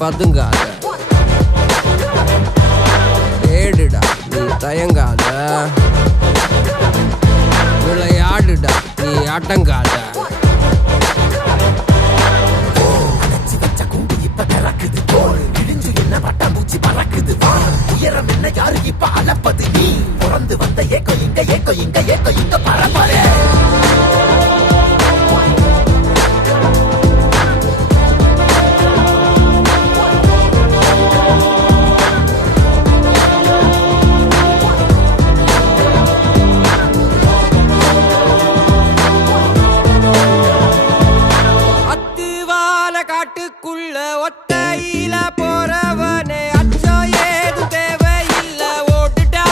பதுங்காத, தேடுடா நீ தயங்காத, விளையாடுடா நீ அடங்காத. உயரம் என்ன யாரு இப்ப அளப்பது நீ பிறந்து வந்த ஏக்கோ இங்க ஏக்கோ இங்க ஏக்கோ இங்க பரம்பரை. அத்துவால காட்டுக்குள்ள ஒத்தையில போறவனே அச்சம் ஏது தேவையில்ல ஓட்டுடா.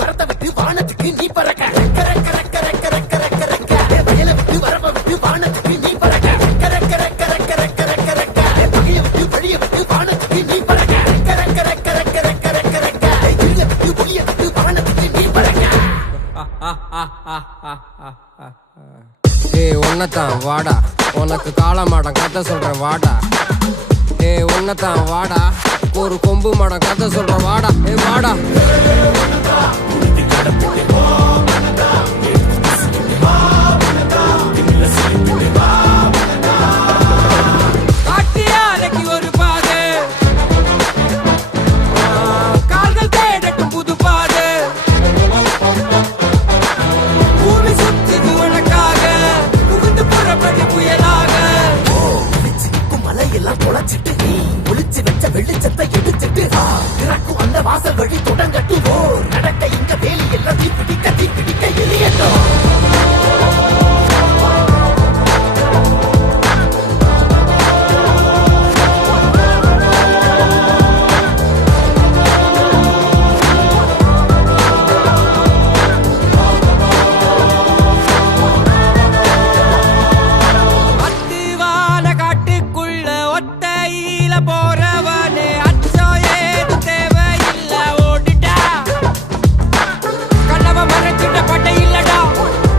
மரத்தை விட்டு வானத்துக்கு நீ பறக்க, வயலை விட்டு வரம்ப விட்டு வானத்துக்கு நீ பறக்க, பகைய விட்டு வழிய விட்டு வானத்துக்கு நீ பறக்க, இருள விட்டு ஒளிய விட்டு வானத்துக்கு நீ பறக்க. ஏய் உன்னதான் வாடா, உனக்கு காளமாடம் கதை சொல்றேன் வாடா. ஏய் உன்னதான் வாடா, ஒரு கொம்பு மாடம் கதை சொல்றேன் வாடா. ஏய் வாடா. காட்டியாலைக்கு ஒரு பாது, கால்கள் தேடட்டும் புது பாது. பூமி சுத்திது உனக்காக, புகுந்து புறப்படி புயலாக. மலையெல்லாம் தொலைச்சிட்டு நீ ஒளிச்சு வச்ச வெளிச்சத்தை எடுத்துட்டு திறக்கும் அந்த வாசல் வழி தொடங்கட்டு. நடக்க இங்க வேலி எல்லாம் தீப்பிடிக்க எரியட்டும். போறவனே அச்சம் ஏது தேவையில்ல ஓடிட்டா. கண்ணவ மறைச்சிட்ட பட்டை இல்லடா,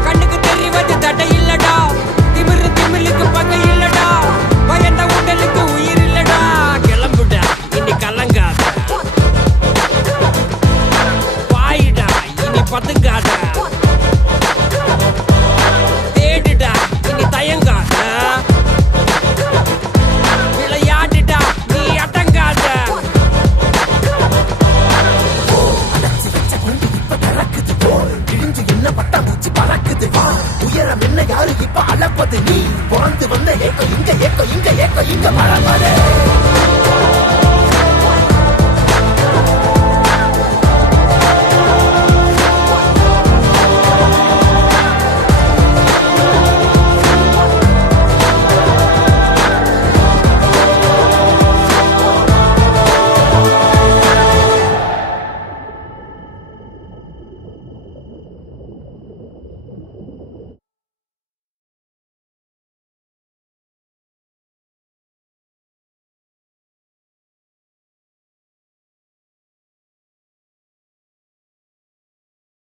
கண்ணுக்கு தெரிவது தடை இல்லடா. திமிழுக்கு பகை இல்லடா, பயந்த உடலுக்கு உயிர் இல்லடா. கிளம்புடா இனி கலங்காத, பாயிடா இனி பதுங்காத, தேடுடா இனி தயங்காத, உயரம் என்ன யாரு இப்ப அளப்பது நீ பிறந்து வந்த ஏக்கோ இங்க ஏக்கோ இங்க ஏக்கோ இங்க பரம்பரை.